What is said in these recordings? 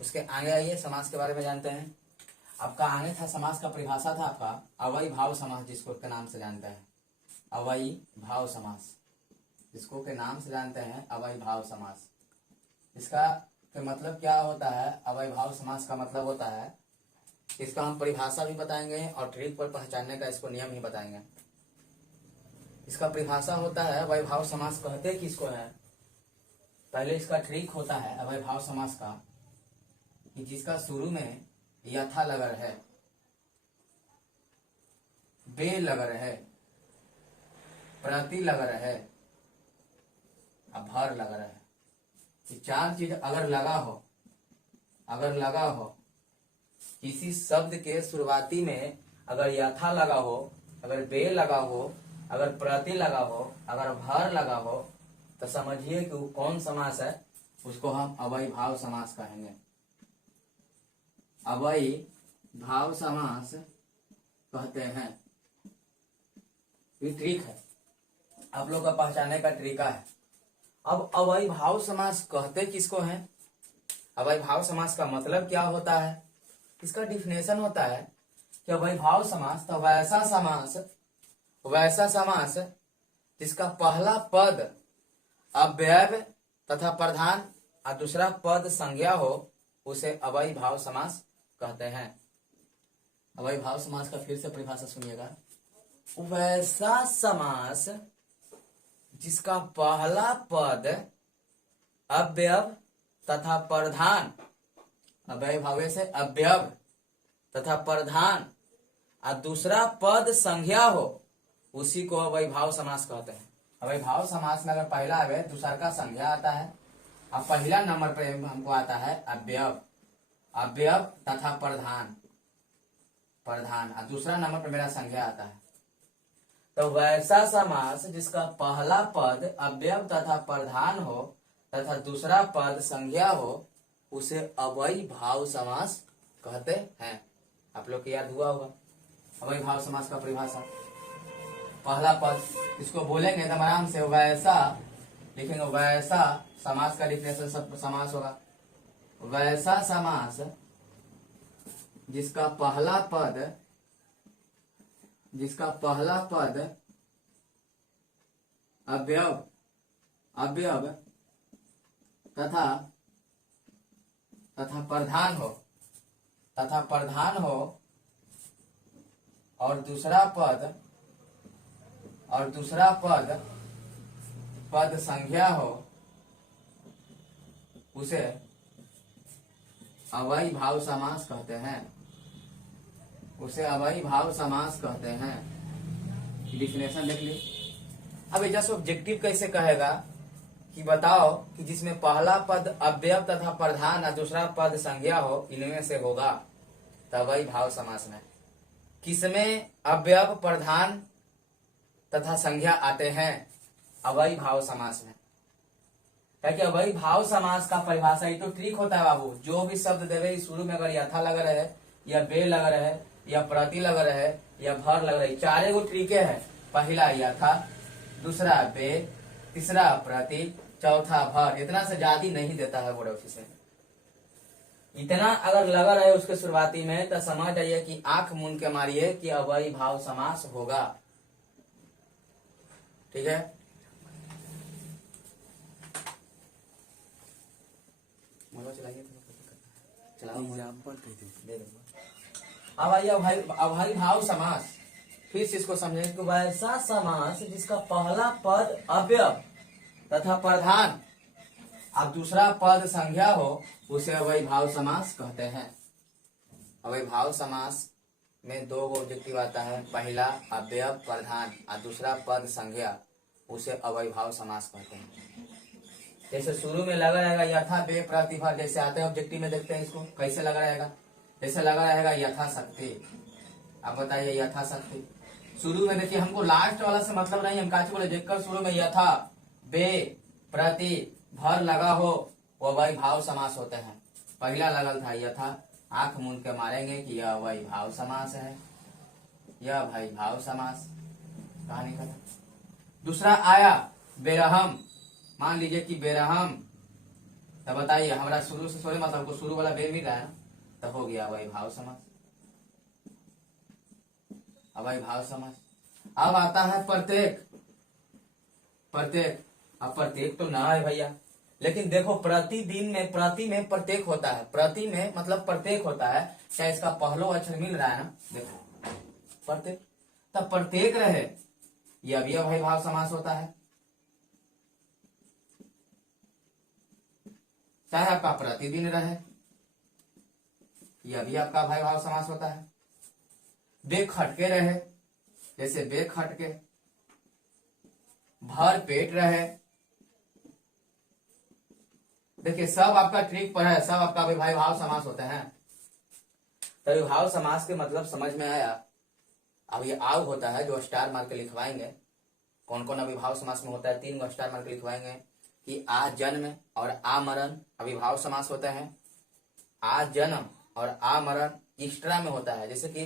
उसके आगे आइए समास के बारे में जानते हैं। आपका आगे था समास का परिभाषा था आपका अवयी भाव समास, जिसको के नाम से जानते हैं अवयी भाव समास, जिसको के नाम से जानते हैं अवयी भाव समास। इसका के मतलब क्या होता है? अवयी भाव समास का मतलब होता है, इसका हम परिभाषा भी बताएंगे और ट्रिक पर पहचानने का इसको नियम ही बताएंगे। इसका परिभाषा होता है अवयी भाव समास कहते किसको है। पहले इसका ट्रिक होता है अवयी भाव समास का कि जिसका शुरू में यथा लगर है, बे लगर है, प्रति लगर है, भर लगर है। ये चार चीज अगर लगा हो किसी शब्द के शुरुआती में, अगर यथा लगा हो, अगर बे लगा हो, अगर प्रति लगा हो, अगर भर लगा हो, तो समझिए कि वो कौन समास है, उसको हम अवयी भाव समास कहेंगे। अवयी भाव समास कहते हैं। ये ट्रिक है, आप लोग का पहचानने का तरीका है। अब अवयी भाव समास कहते किसको हैं? अवयी भाव समास का मतलब क्या होता है? इसका डिफिनेशन होता है कि अवयी भाव समास तो वैसा समास जिसका पहला पद अव्यय तथा प्रधान और दूसरा पद संज्ञा हो, उसे अवयी भाव समास कहते हैं। अवयी भाव समास का फिर से परिभाषा सुनिएगा। वैसा समास जिसका पहला पद अव्यय तथा प्रधान, अवयी भाव से अव्यय तथा प्रधान और दूसरा पद संज्ञा हो, उसी को अवयी भाव समास कहते हैं। अवयी भाव समास में अगर पहला अव्यय दूसरा का संज्ञा आता है और पहला नंबर पे हमको आता है अव्यय तथा प्रधान और दूसरा नंबर पे मेरा संज्ञा आता है, तो वैसा समास जिसका पहला पद अव्यय तथा प्रधान हो तथा दूसरा पद संज्ञा हो, उसे अवयी भाव समास कहते हैं। आप लोग को याद हुआ होगा अवयी भाव समास का परिभाषा। पहला पद इसको बोलेंगे एकदम आराम से, वैसा लिखेंगे, वैसा समास का डिफिनेशन सब समास होगा। वैसा समास जिसका पहला पद अव्यय तथा प्रधान हो और दूसरा पद संज्ञा हो, उसे अवयी भाव समास कहते हैं। डिफिनेशन देख ली। अब जस्ट ऑब्जेक्टिव कैसे कहेगा कि बताओ कि जिसमें पहला पद अव्यय तथा प्रधान और दूसरा पद संज्ञा हो, इनमें से होगा तो अवयी भाव समास में किसमें अव्यय प्रधान तथा संज्ञा आते हैं? अवयी भाव समास में। क्योंकि अवयी भाव समास का परिभाषा ही तो ट्रिक होता है बाबू। जो भी शब्द देवे शुरू में अगर यथा लग रहे या बे लग रहे या प्रति लग रहे या भर लग रहे, चारे गो ट्रिके है। पहला यथा, दूसरा बे, तीसरा प्रति, चौथा भर। इतना से ज्यादा नहीं देता है बोर्ड ऑफिस में। इतना अगर लगा रहे उसके शुरुआती में तो समझ जाइए कि आंख मूंद के मारिए कि अवयी भाव समास होगा। ठीक है, अब आइए अवयी भाव समास। फिर से इसको समझेंगे कि वैसा समास जिसका पहला पद अव्यय तथा प्रधान और दूसरा पद संज्ञा हो, उसे अवयी भाव समास कहते हैं। अवयी भाव समास में दो ऑब्जेक्टिव आता है, पहला अव्यय प्रधान और दूसरा पद संज्ञा, उसे अवयी भाव समास कहते हैं। जैसे शुरू में लगा रहेगा यथा बे प्रति भर, जैसे आते हैं ऑब्जेक्टिव में देखते हैं इसको कैसे लगा रहेगा। जैसे लगा रहेगा यथाशक्ति। अब बताइए यथाशक्ति शुरू में देखिए, हमको लास्ट वाला से मतलब नहीं, हम काची बोले देखकर शुरू में यथा बे प्रति भर लगा हो, वो अवयी भाव समास होते हैं। पहला लगल था यथा, आंख मूंद के मारेंगे कि यह अवयी भाव समास है, यह अवयी भाव समास, कहानी खत्म। दूसरा आया बेरहम, मान लीजिए कि बेरहम तो बताइए हमारा शुरू से सोरे मतलब को शुरू वाला बे मिल रहा है ना, तो हो गया अवयवी भाव समास। अवयवी भाव समास। अब आता है प्रत्येक। प्रत्येक, अब प्रत्येक तो ना है भैया, लेकिन देखो प्रतिदिन में, प्रति में प्रत्येक होता है, प्रति में मतलब प्रत्येक होता है, चाहे इसका पहलो अक्षर मिल रहा है ना, देखो प्रत्येक, तब प्रत्येक रहे यह भी अवयवी भाव समास होता है। चाहे आपका प्रतिदिन रहे यह भी आपका अवयवी भाव समास होता है। बे खटके रहे, जैसे बे खटके, भर पेट रहे, देखिए सब आपका ट्रिक पर है, सब आपका अविभाज्य भाव समास होते हैं। तो अविभाव समास के मतलब समझ में आया। अब ये आव होता है जो स्टार मार के लिखवाएंगे, कौन कौन अविभाव समास में होता है, 3 स्टार मार के लिखवाएंगे कि आ जन्म और आ मरण अविभाव समास होते हैं। आ जन्म और आ मरण एक्स्ट्रा में होता है, जैसे कि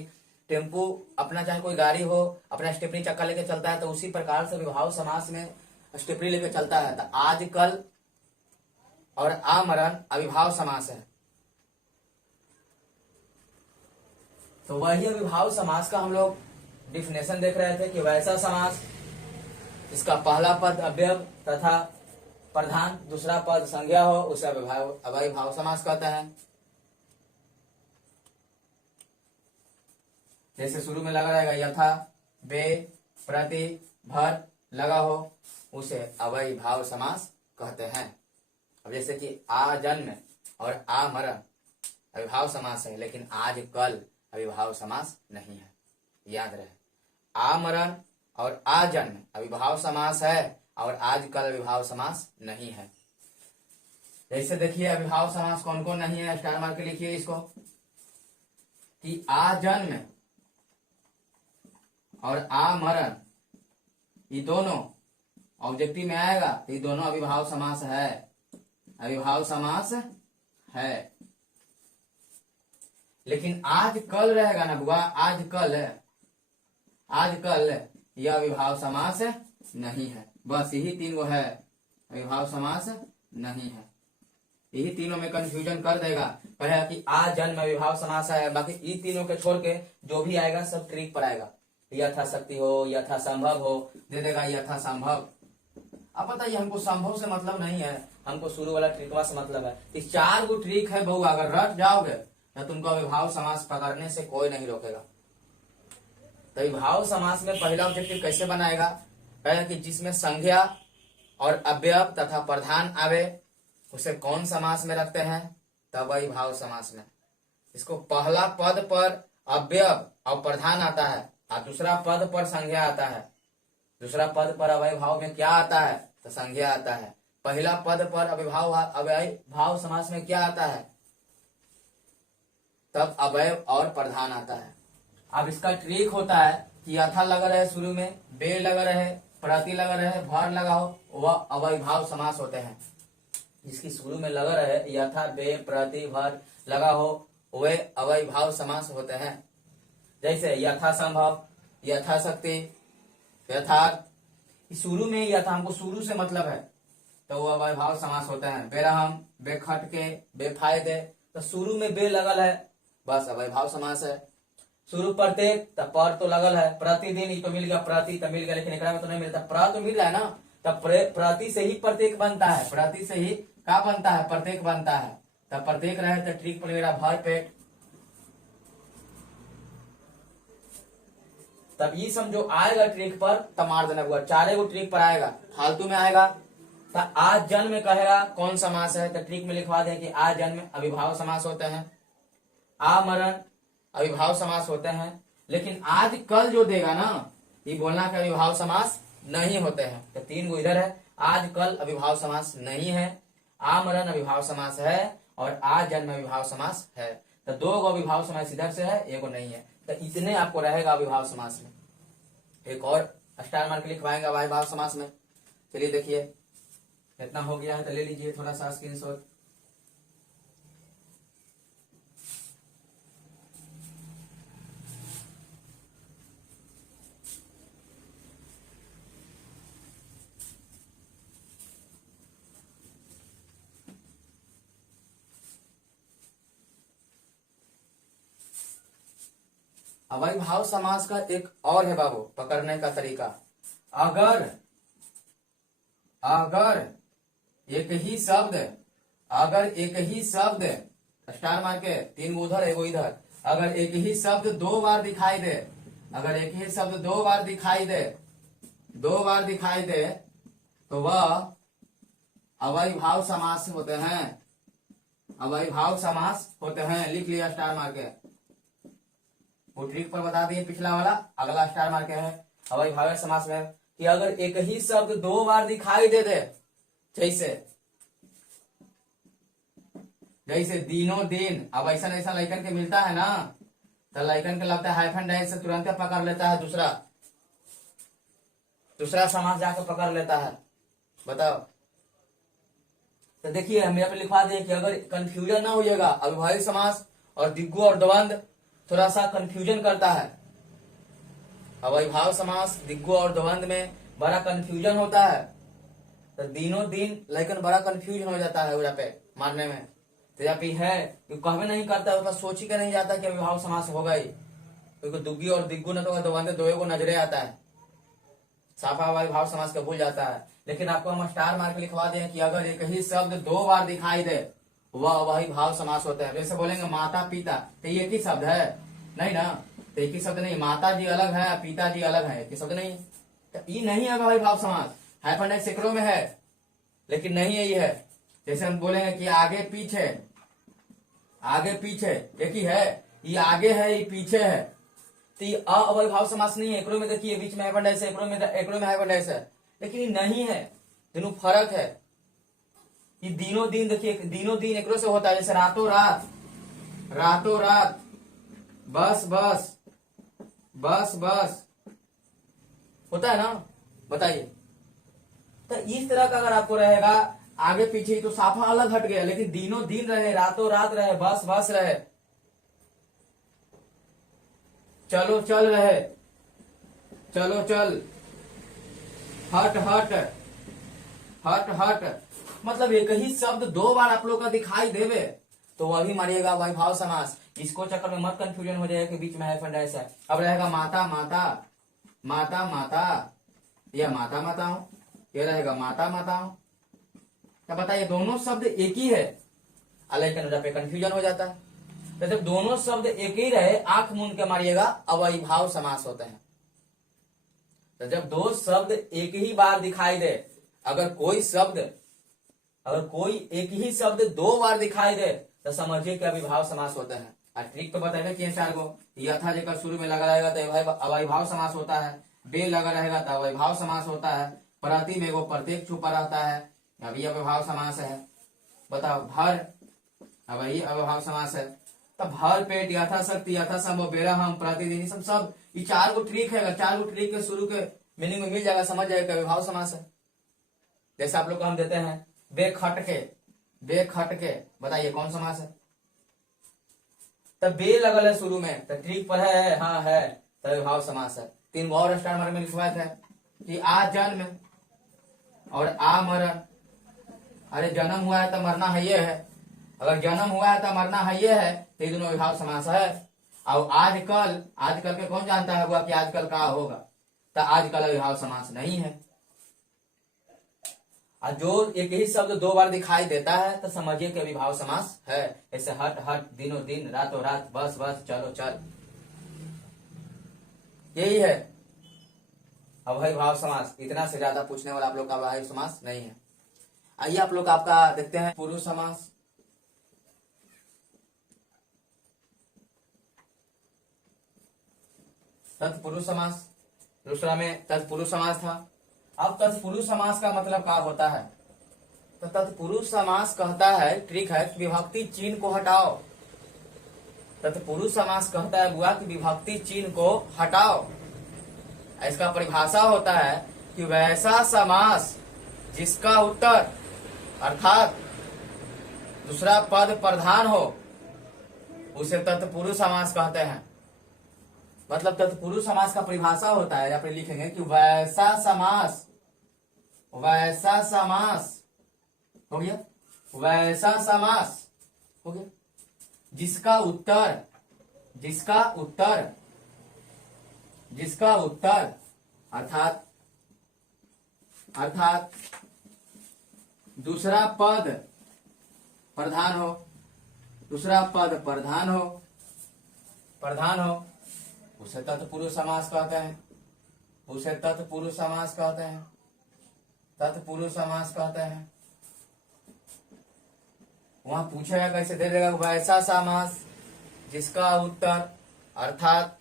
टेम्पू अपना, चाहे कोई गाड़ी हो अपना स्टेपनी चक्का लेके चलता है, तो उसी प्रकार से अविभाव समास में स्टेपनी लेके चलता है। तो आज कल और आमरण अविभाव समास है। तो वही अविभाव समास का हम लोग डिफिनेशन देख रहे थे कि वैसा समास इसका पहला पद अव्यय तथा प्रधान, दूसरा पद संज्ञा हो, उसे अवयवी भाव समास कहते हैं। जैसे शुरू में लगा रहेगा यथा, बे, प्रति, भर लगा हो, उसे अवयवी भाव समास कहते हैं। अब जैसे कि आ जन्म और आ मरण अविभाव समास है, लेकिन आज कल अविभाव समास नहीं है, याद रहे। आ मरण और आ जन्म अविभाव समास है और आज कल अविभाव समास नहीं है। जैसे देखिए अविभाव समास कौन कौन नहीं है, स्टार मार के लिखिए इसको कि आ जन्म और आ मरण ये दोनों ऑब्जेक्टिव में आएगा, तो ये दोनों अविभाव समास है, अविभाव समास है। लेकिन आज कल रहेगा ना बुआ, आज कल, आज कल यह अविभाव समास नहीं है। बस यही 3 है, अविभाव समास नहीं है। यही तीनों में कंफ्यूजन कर देगा, कहेगा कि आज जन्म अविभाव समास है, बाकी ये तीनों के छोड़ के जो भी आएगा सब ट्रिक पर आएगा। यथाशक्ति हो, यथा संभव हो, दे देगा यथा संभव। अब बताइए हमको संभव से मतलब नहीं है, हमको शुरू वाला ट्रिकवा से मतलब है। इस 4 गो ट्रिक है बहू, अगर रट जाओगे तो तुमको अविभाव समास पकड़ने से कोई नहीं रोकेगा। तो अविभाव समास में पहला ऑब्जेक्टिव कैसे बनाएगा, कहेगा कि जिसमें संज्ञा और अव्यय तथा प्रधान आवे उसे कौन समास में रखते हैं, तब अविभाव समास में। इसको पहला पद पर अव्यय और प्रधान आता है और दूसरा पद पर संज्ञा आता है। दूसरा पद पर अवयवी भाव में क्या आता है, तो संज्ञा आता है। पहला पद पर अवयवी भाव समास में क्या आता है, तब अवयव और प्रधान आता है। अब इसका ट्रिक होता है कि यथा लगा रहे शुरू में, बे लगा रहे, प्रति लगा रहे, भर लगा हो, वह अवयवी भाव समास होते हैं। जिसकी शुरू में लगा रहे यथा, बे, प्रति, भर लगा हो, वे अवयवी भाव समास होते हैं। जैसे यथा संभव, यथाशक्ति, यथार्थ, शुरू में यथा हमको शुरू से मतलब है, तो वो अवयवी भाव समास होते हैं। बेरहम, बेखटके, बेफायदे, तो शुरू में बे लगल है, बस अवयवी भाव समास है। शुरू प्रत्येक, तो पर तो लगल है। प्रतिदिन ये तो मिल गया, प्रति तो मिल गया, लेकिन एकरा में तो नहीं मिलता, प्र तो मिल रहा है ना, तब प्रति से ही प्रत्येक बनता है, प्रति से ही क्या बनता है, प्रत्येक बनता है। तब प्रत्येक रहे तो ट्रिक पर मेरा भर पेट। तब ये सब जो आएगा ट्रिक पर, तब मार देना हुआ, 4 गो ट्रिक पर आएगा, फालतू में आएगा। तो आज जन्म में कहेगा कौन समास है, तो ट्रिक में लिखवा दें कि आज जन्म अविभाव समास होते हैं, आ मरण अविभाव समास होते हैं। लेकिन आज कल जो देगा ना, ये बोलना कि अविभाव समास नहीं होते हैं। तो 3 गो इधर है, आज कल अविभाव समास नहीं है, आ मरण अविभाव समास है और आज जन्म अविभाव समास है। तो 2 गो अविभाव समास इधर से है, 1 गो नहीं है। तो इतने आपको रहेगा अविभाव समास में। एक और स्टार मार्क लिखवाएंगे अविभाव समास में। चलिए देखिए इतना हो गया है, तो ले लीजिए थोड़ा सा स्क्रीनशॉट। अवयवी भाव समास का एक और है बाबू पकड़ने का तरीका। अगर अगर एक ही शब्द स्टार मार के 3 उधर एगो इधर, अगर एक ही शब्द 2 बार दिखाई दे, अगर एक ही शब्द 2 बार दिखाई दे तो वह अवयवी भाव समास होते हैं। अवयवी भाव समास होते हैं, लिख लिया स्टार मार के। वो ट्रिक पर बता दिए पिछला वाला, अगला स्टार मार के है अवयवी भाव समास में कि अगर एक ही शब्द 2 बार दिखाई दे, जैसे दिनों दिन। अब ऐसा लइकन के मिलता है ना, तो लइकन के लगता है हाइफन डैश से तुरंत पकड़ लेता है, दूसरा समास जाकर पकड़ लेता है। बताओ, तो देखिए हम यहाँ पे लिखवा दें कि अगर कंफ्यूजन ना होइएगा, अविभाज्य समास और दिग्गु और द्वंद्व थोड़ा सा कंफ्यूजन करता है। अविभाव समास दिग्गु और द्वंद्व में बड़ा कंफ्यूजन होता है, तो दिनों दिन लेकिन बड़ा कंफ्यूजन हो जाता है उरा पे मारने में। तो यहाँ पे है कि कहवे नहीं करता है, सोच ही के नहीं जाता कि अविभाव समास होगा ही, क्योंकि दुग्गी और दिग्गु न तो द्वंद्व दो को नजरे आता है, साफा अविभाव समास का भूल जाता है। लेकिन आपको हम स्टार मार के लिखवा दें कि अगर एक ही शब्द 2 बार दिखाई दे वह अविभाव समास होता है। जैसे बोलेंगे माता पिता, तो एक ही शब्द है नहीं ना, तो एक ही शब्द नहीं, माता जी अलग है पिताजी अलग है, एक ही शब्द नहीं, तो ये नहीं है अविभाव समास। हाइफन डैश सैकड़ों में है लेकिन नहीं यही है। जैसे हम बोलेंगे कि आगे पीछे एक ही है, ये आगे है ये पीछे है, तो ये अविभाव समास नहीं है। एकड़ों में देखिए बीच में हाइफन डैश है, एकड़ों में हाइफन डैश है, लेकिन ये नहीं है, दोनों फर्क है। ये दिनों दिन, देखिए दिनों दिन एकड़ों से होता है, जैसे रातों रात, बस होता है ना, बताइए। तो इस तरह का अगर आपको रहेगा आगे पीछे तो साफा अलग हट गया, लेकिन दिनों दिन रहे, रातों रात रहे, बस रहे, चलो चल रहे, चलो चल, हट, मतलब एक ही शब्द 2 बार आप लोग का दिखाई देवे तो वह भी मारिएगा अविभाव समास। इसको चक्कर में मत कंफ्यूजन हो जाएगा कि बीच में हाइफन डैश है। अब रहेगा माता या माताओं, ये रहेगा माताओं। तो बताइए दोनों शब्द एक ही है, लेकिन पे कंफ्यूजन हो जाता है। तो जब दोनों शब्द एक ही रहे, आंख मूंद के मारिएगा अविभाव समास होते हैं। तो जब 2 शब्द एक ही बार दिखाई दे, अगर कोई एक ही शब्द 2 बार दिखाई दे तो समझिए कि अविभाव समास होता है। और ट्रिक तो बताएगा कि 4 गो यथा जेकर शुरू में लगा रहेगा तो अविभाव समास होता है, बे लगा रहेगा तो अविभाव समास होता है, प्रति में एगो प्रत्येक छुपा रहता है, अब ये अविभाव समास है। बताओ भर, अब ये अविभाव समास है। तब भर पेट यथाशक्ति यथासंभव बेरा हम प्रतिदिन, सब ये 4 गो ट्रिक है। 4 गो ट्रिक के शुरू के मीनिंग में मिल जाएगा, समझ जाएगा अविभाव समास है। जैसे आप लोग को हम देते हैं बे खट के, बताइए कौन समास है। तब बे लगल है शुरू में, तो ट्रिक पर है, हाँ है, तो अविभाव समास है। 3 गो और स्टार मार में लिखवाए थे कि आ जन्म और आ मरण। अरे जन्म हुआ है तो मरना है ये है, अगर जन्म हुआ है तो मरना है ये है, तो ये दोनों अविभाव समास है। और आजकल के कौन जानता है हुआ कि आजकल का होगा, तो आजकल अविभाव समास नहीं है। और जो एक ही शब्द 2 बार दिखाई देता है तो समझिए कि अविभाव समास है। ऐसे हट, दिनों दिन, रातों रात, बस चलो चल, यही है अविभाव समास। इतना से ज्यादा पूछने वाला आप लोग का अविभाव समास नहीं है। आइए आप लोग आपका देखते हैं पुरुष समास। तत्पुरुष समास, दूसरा में तत्पुरुष समास था। अब तत्पुरुष समास का मतलब क्या होता है, तो तत्पुरुष समास कहता है, ट्रिक है, विभक्ति चिन्ह को हटाओ। तत्पुरुष समास कहता है बुआ कि विभक्ति चिन्ह को हटाओ। इसका परिभाषा होता है कि वैसा समास जिसका उत्तर अर्थात दूसरा पद प्रधान हो उसे तत्पुरुष समास कहते हैं। मतलब तत्पुरुष समास का परिभाषा होता है, यहाँ पे लिखेंगे कि वैसा समास हो गया, वैसा समास हो गया जिसका उत्तर जिसका उत्तर अर्थात दूसरा पद प्रधान हो, दूसरा पद प्रधान हो उसे तत्पुरुष समास कहते हैं, उसे तत्पुरुष समास कहते हैं, तत्पुरुष समास कहते हैं। वहां पूछेगा कैसे, दे देगा वैसा समास जिसका उत्तर अर्थात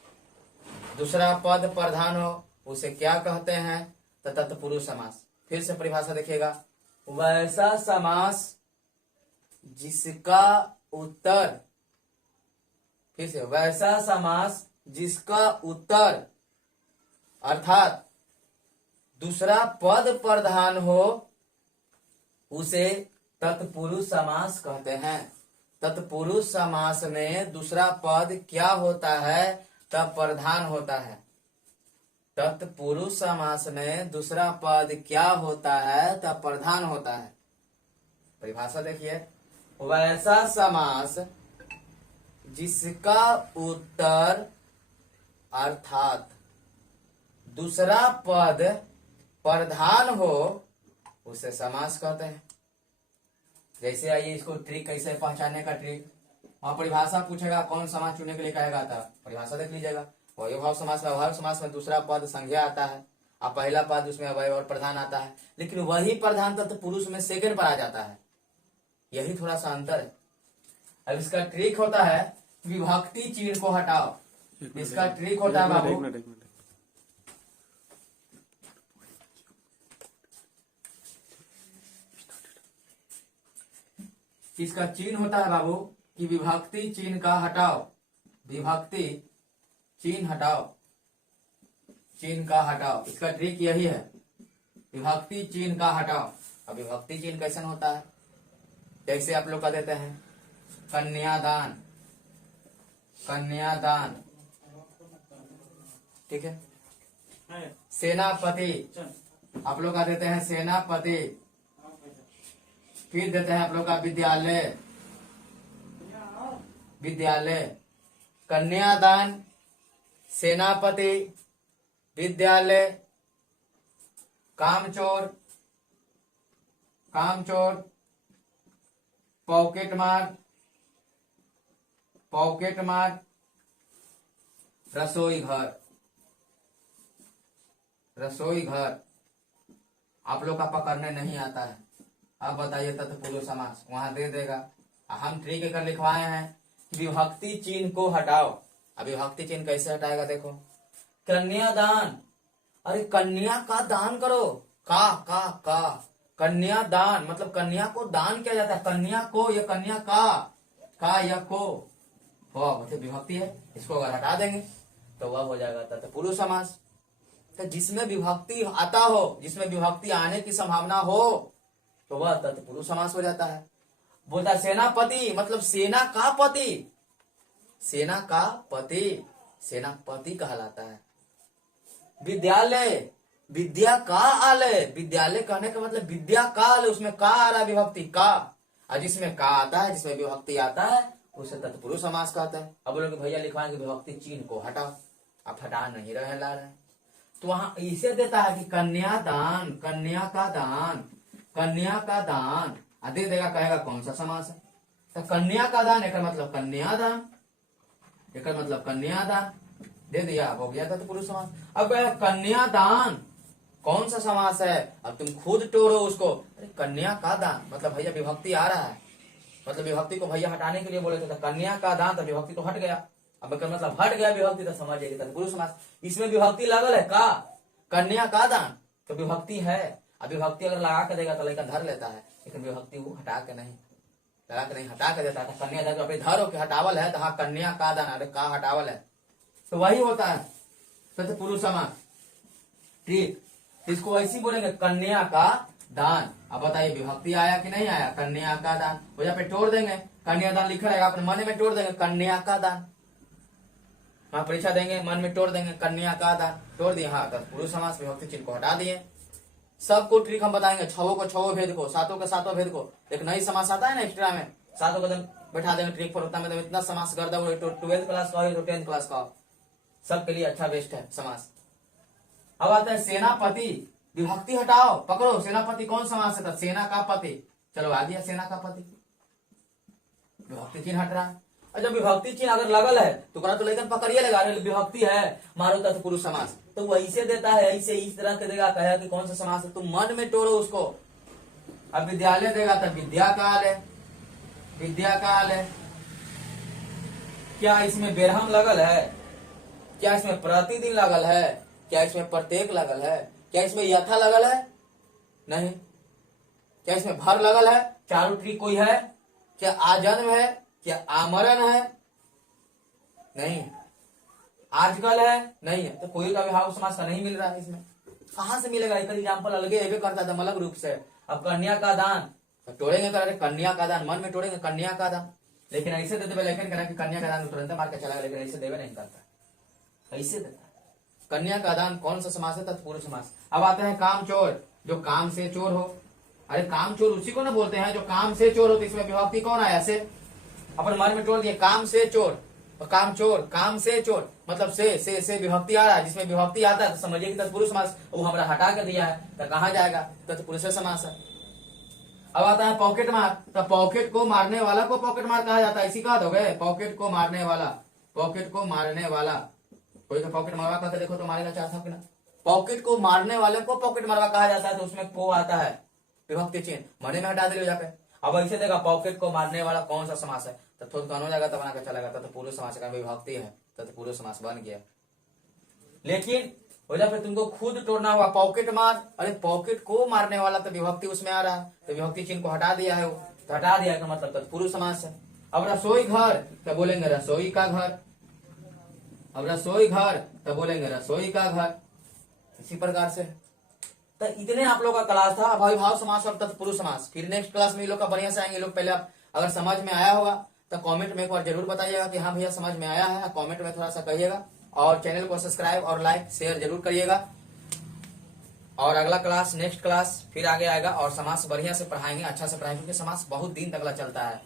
दूसरा पद प्रधान हो उसे क्या कहते हैं, तो तत्पुरुष समास। फिर से परिभाषा देखिएगा, वैसा समास जिसका उत्तर, फिर से वैसा समास जिसका उत्तर अर्थात दूसरा पद प्रधान हो उसे तत्पुरुष समास कहते हैं। तत्पुरुष समास में दूसरा पद क्या होता है, तब प्रधान होता है। तत्पुरुष समास में दूसरा पद क्या होता है, तब प्रधान होता है। परिभाषा देखिए, वैसा समास जिसका उत्तर अर्थात दूसरा पद प्रधान हो उसे समास कहते हैं। जैसे आइए इसको ट्रिक कैसे पहचानने का ट्रिक, वहां परिभाषा पूछेगा कौन समास चुनने के लिए कहेगा था, परिभाषा देख लीजिएगा। अव्ययभाव समास में, अव्ययभाव समास में दूसरा पद संज्ञा आता है और पहला पद उसमें अवयव और प्रधान आता है, लेकिन वही प्रधान तत्पुरुष में सेकंड पर आ जाता है। यही थोड़ा सा अंतर है। अब इसका ट्रिक होता है विभक्ति चिन्ह को हटाओ। इसका ट्रिक होता है बाबू, इसका चिन्ह होता है बाबू कि विभक्ति चिन्ह का हटाओ, विभक्ति चिन्ह हटाओ, चिन्ह का हटाओ। इसका ट्रिक यही है, विभक्ति चिन्ह का हटाओ। अब विभक्ति चिन्ह कैसे होता है, जैसे आप लोग का देते हैं कन्यादान, कन्यादान, ठीक है। सेनापति, आप लोग का देते हैं सेनापति। फिर देते हैं आप लोग का विद्यालय, विद्यालय। कन्यादान, सेनापति, विद्यालय, कामचोर, कामचोर, पॉकेट मार, पॉकेट मार, रसोई घर, रसोई घर। आप लोग का पकड़ने नहीं आता है। अब बताइए तत्पुरुष समास, वहां दे देगा। हम ट्रिक कर लिखवाए हैं विभक्ति चिन्ह को हटाओ। अब विभक्ति चिन्ह कैसे हटाएगा देखो, कन्यादान, अरे कन्या का दान करो, का कन्या दान मतलब कन्या को दान किया जाता है, कन्या को या कन्या का या को, वह मतलब विभक्ति है। इसको अगर हटा देंगे तो वह हो जाएगा तत्पुरुष समास। तो जिसमें विभक्ति आता हो, जिसमें विभक्ति आने की संभावना हो तो वह तत्पुरुष समास हो जाता है। बोलता सेनापति मतलब सेना का पति, सेना का पति, सेनापति कहलाता है। विद्यालय, विद्या का आलय, विद्यालय कहने का मतलब विद्या का आलय, उसमें का आ रहा है विभक्ति का, और जिसमें का आता है, जिसमें विभक्ति आता है उसे तत्पुरुष समास कहता है। अब लोग भैया लिखवाएंगे विभक्ति चिन्ह को हटाओ, आप हटा नहीं रहे ला रहे, तो वहां इसे देता है कि कन्यादान, कन्या का दान, कन्या का दान, दे देगा, कहेगा कौन सा समास है, तो कन्या का दान एक मतलब कन्यादान, एक मतलब कन्यादान दे दिया, हो गया था तो पुरुष समास। अब कन्यादान कौन सा समास है, अब तुम खुद टोरो उसको। अरे कन्या का दान मतलब भैया विभक्ति आ रहा है, मतलब विभक्ति को भैया हटाने के लिए बोले थे, तो कन्या का दान तो विभक्ति तो हट गया। अब मतलब हट गया विभक्ति तो समझ जाएगी पुरुष समास। इसमें विभक्ति लगल है का, कन्या का दान तो विभक्ति है। अब विभक्ति अगर लगा के देगा तो लड़का धर लेता है, लेकिन विभक्ति वो हटा के नहीं, लगा के नहीं, हटा के देता है। कन्या दान तो अपने धर के हटावल है, तो हाँ कन्या का दान, अरे का हटावल है, तो वही होता है तत्पुरुष समास। ठीक, इसको ऐसी बोलेंगे कन्या का दान। अब बताइए विभक्ति आया कि नहीं आया, कन्या का दान, वो यहाँ पे तोड़ देंगे, कन्यादान लिखा रहेगा, अपने मन में तोड़ देंगे कन्या का दान, वहां परीक्षा देंगे मन में तोड़ देंगे कन्या का दान, तोड़ दिए, हाँ तत्पुरुष समास, विभक्ति चिन्ह को हटा दिए। सबको ट्रिक हम बताएंगे, छवों को छवों भेद को, सातों के सातों भेद को। एक नई समास आता है ना एक्स्ट्रा में, सातों को बैठा देंगे ट्रिक पर, उतना में इतना समास कर दो, 12th क्लास का हो तो 10th क्लास का हो, सबके लिए अच्छा बेस्ट है समास। अब आता है सेनापति, विभक्ति हटाओ, पकड़ो सेनापति कौन समास है, सेना का पति, चलो आ दिया सेना का पति, विभक्ति चिन्ह हट रहा है। और जब विभक्ति चिन्ह अगर लगल है तो करा तो लेकिन पकड़िए लगा रहे विभक्ति है, मारो तत्पुरुष समास, तो वो ऐसे देता है, ऐसे इस तरह के देगा, कहेगा कि कौन सा समास है, तुम मन में तोड़ो उसको। अब विद्यालय देगा तो विद्या काल है, विद्या काल है। क्या इसमें बेरहम लगल है, क्या इसमें प्रतिदिन लगल है, क्या इसमें प्रत्येक लगल है, क्या इसमें यथा लगल है, नहीं। क्या इसमें भर लगल है, चारों ट्री कोई है, क्या आजन्म है, क्या आमरण है, नहीं। आजकल है, नहीं है, तो कोई का विभाव समास का नहीं मिल रहा है इसमें, कहां से मिलेगा। एक एग्जाम्पल अलगे एवे करता था मतलब रूप से। अब कन्या का दान तो तोड़ेंगे, कर कन्या का दान, मन में तोड़ेंगे कन्या का दान, लेकिन ऐसे देते हुए लेकिन करें कि कन्या का दान तुरंत मार के चला, लेकिन ऐसे देवे नहीं करता, ऐसे देता। कन्या का दान कौन सा समास है, तत्पुरुष समास। अब आता है काम चोर, जो काम से चोर हो, अरे काम चोर उसी को ना बोलते हैं जो काम से चोर हो, तो इसमें विभक्ति कौन आया, से अपन मन में तोड़ दिए, काम से चोर और काम चोर, काम से चोर मतलब से विभक्ति आ रहा है, जिसमें विभक्ति आता है तो समझिए कि तत्पुरुष समास, वो हमरा हटा कर दिया है तो कहाँ जाएगा, तत्पुरुष समास है। अब आता है पॉकेट मार, तो पॉकेट को मारने वाला को पॉकेट मार कहा जाता है, इसी कहा दोगे, पॉकेट को मारने वाला, पॉकेट को मारने वाला, कोई का पॉकेट मारवा करके देखो तो मारेगा चाहता कि ना, पॉकेट को मारने वाले को पॉकेट मारवा कहा जाता है, तो उसमें को आता है विभक्ति चिन्ह, मने में हटा दिया जाके। अब ऐसे देगा पॉकेट को मारने वाला कौन सा समास है, तो थोड़ा कौन हो जाएगा, तो बना के चलेगा, तो पूर्व समास का विभक्ति है, तो पूर्व समास बन गया। लेकिन हो जाए फिर तुमको खुद तोड़ना हुआ, पॉकेट मार, अरे पॉकेट को मारने वाला तो विभक्ति उसमें आ रहा है, तो विभक्ति चिन्ह को हटा दिया है, वो तो हटा दिया का मतलब तत्पुरुष समास है। अब रसोई घर तो बोलेंगे रसोई का घर, अब रसोई घर तो बोलेंगे रसोई का घर, इसी प्रकार से। तो इतने आप लोग का क्लास था अव्ययीभाव समास और तत्पुरुष समास। फिर नेक्स्ट क्लास में ये लोग का बढ़िया से आएंगे लोग। पहले आप अगर समझ में आया होगा तो कमेंट में एक बार जरूर बताइएगा कि हाँ भैया समझ में आया है, कमेंट में थोड़ा सा कहिएगा, और चैनल को सब्सक्राइब और लाइक शेयर जरूर करिएगा। और अगला क्लास नेक्स्ट क्लास फिर आगे आएगा, और समास बढ़िया से पढ़ाएंगे, अच्छा से पढ़ाएंगे, क्योंकि समास बहुत दिन तक चलता है,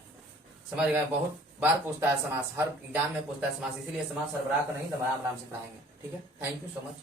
समझ गए, बहुत बार पूछता है समास, हर एग्जाम में पूछता है समास, इसीलिए समास सरबराह को नहीं तो आराम से पढ़ाएंगे। ठीक है, थैंक यू सो मच।